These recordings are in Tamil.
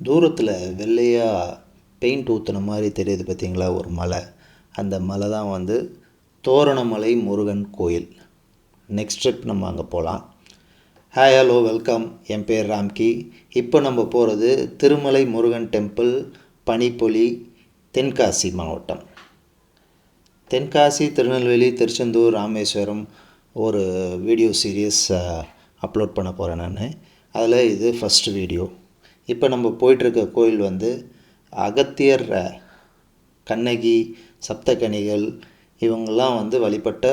தூரத்தில் வெள்ளையாக பெயிண்ட் ஊற்றுன மாதிரி தெரியுது பார்த்தீங்களா ஒரு மலை. அந்த மலை தான் வந்து தோரணமலை முருகன் கோயில். நெக்ஸ்ட் ட்ரிப் நம்ம அங்கே போகலாம். Hi hello welcome. என் பேர் ராம்கி. இப்போ நம்ம போகிறது திருமலை முருகன் டெம்பிள், பனிப்பொலி, தென்காசி மாவட்டம். தென்காசி, திருநெல்வேலி, திருச்செந்தூர், ராமேஸ்வரம் ஒரு வீடியோ சீரியஸ் அப்லோட் பண்ண போகிறேன் நான். அதில் இது ஃபஸ்ட் வீடியோ. இப்போ நம்ம போயிட்டுருக்க கோயில் வந்து அகத்தியர், கண்ணகி, சப்தகனிகள் இவங்கெல்லாம் வந்து வழிபட்ட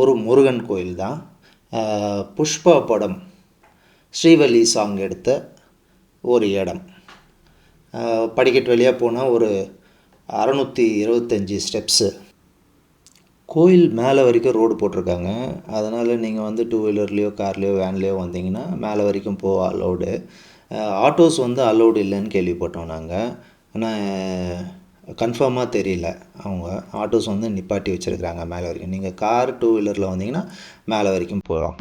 ஒரு முருகன் கோயில் தான். புஷ்பா படம் ஸ்ரீவள்ளி சாங் எடுத்த ஒரு இடம். படிக்கட்டு வழியாக போனால் ஒரு 625 ஸ்டெப்ஸு. கோயில் மேலே வரைக்கும் ரோடு போட்டிருக்காங்க. அதனால் நீங்கள் வந்து 2 வீலர்லேயோ கார்லேயோ வேன்லேயோ வந்தீங்கன்னா மேலே வரைக்கும் போக அலோடு. ஆட்டோஸ் வந்து அலோடு இல்லைன்னு கேள்விப்பட்டோம் நாங்கள். ஆனால் கன்ஃபார்மாக தெரியல. அவங்க ஆட்டோஸ் வந்து நிப்பாட்டி வச்சுருக்குறாங்க மேலே வரைக்கும். நீங்கள் கார் 2 வீலரில் வந்தீங்கன்னா மேலே வரைக்கும் போகலாம்.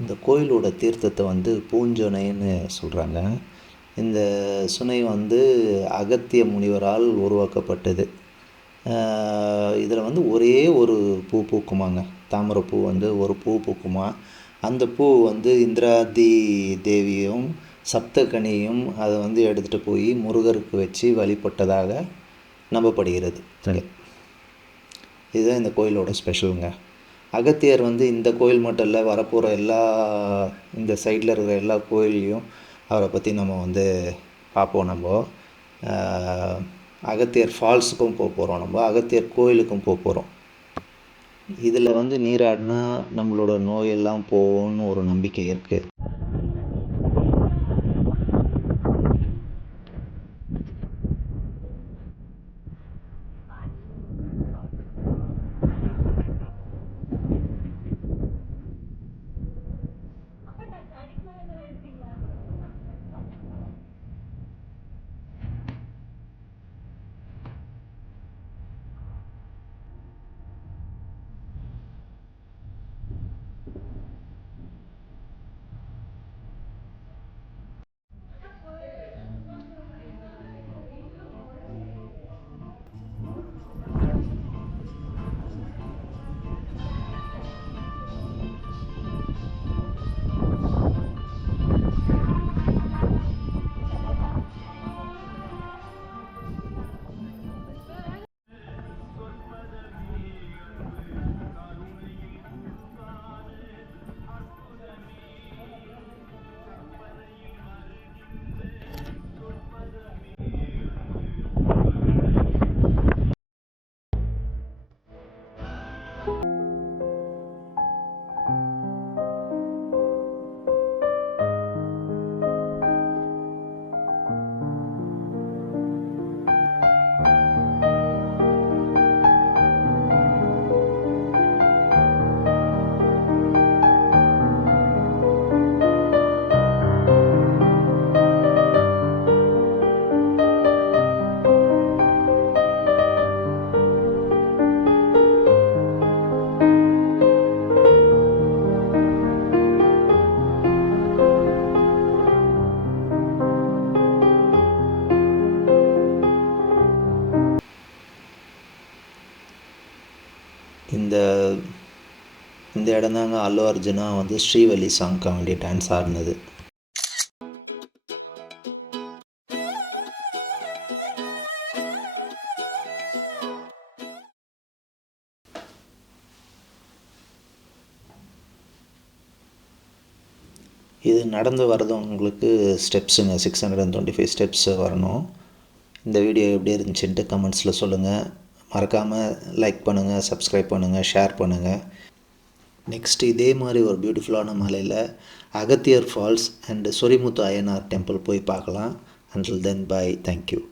இந்த கோயிலோட தீர்த்தத்தை வந்து பூஞ்சொனைன்னு சொல்கிறாங்க. இந்த சுனை வந்து அகத்திய முனிவரால் உருவாக்கப்பட்டது. இதில் வந்து ஒரே ஒரு பூ பூக்குமாங்க. தாமரைப்பூ வந்து ஒரு பூ பூக்குமா. அந்த பூ வந்து இந்திராதி தேவியும் சப்தகனியும் அதை வந்து எடுத்துகிட்டு போய் முருகருக்கு வச்சு வழிபட்டதாக நம்பப்படுகிறது. சரி, இதுதான் இந்த கோயிலோட ஸ்பெஷலுங்க. அகத்தியர் வந்து இந்த கோயில் மட்டும் இல்லை, வரப்போகிற எல்லா இந்த சைடில் இருக்கிற எல்லா கோயிலையும் அவரை பற்றி நம்ம வந்து பார்ப்போம். நம்ம அகத்தியர் ஃபால்ஸுக்கும் போக போகிறோம், நம்ம அகத்தியர் கோயிலுக்கும் போக போகிறோம். இதில் வந்து நீராடினா நம்மளோட நோயெல்லாம் போகும்னு ஒரு நம்பிக்கை இருக்குது. இந்த இடம் தாங்க அல்லு அர்ஜுனா வந்து ஸ்ரீவள்ளி சாங்க்காக வேண்டிய டான்ஸ் ஆடினது. இது நடந்து வரதவங்களுக்கு ஸ்டெப்ஸுங்க 625 ஸ்டெப்ஸ் வரணும். இந்த வீடியோ எப்படி இருந்துச்சுன்ட்டு கமெண்ட்ஸில் சொல்லுங்கள். மறக்காமல் லைக் பண்ணுங்கள், சப்ஸ்கிரைப் பண்ணுங்கள், ஷேர் பண்ணுங்கள். நெக்ஸ்ட்டு இதே மாதிரி ஒரு பியூட்டிஃபுல்லான மலையில் Agasthiyar Falls and Sorimuthu Ayyanar temple போய் பார்க்கலாம். Until then bye, thank you.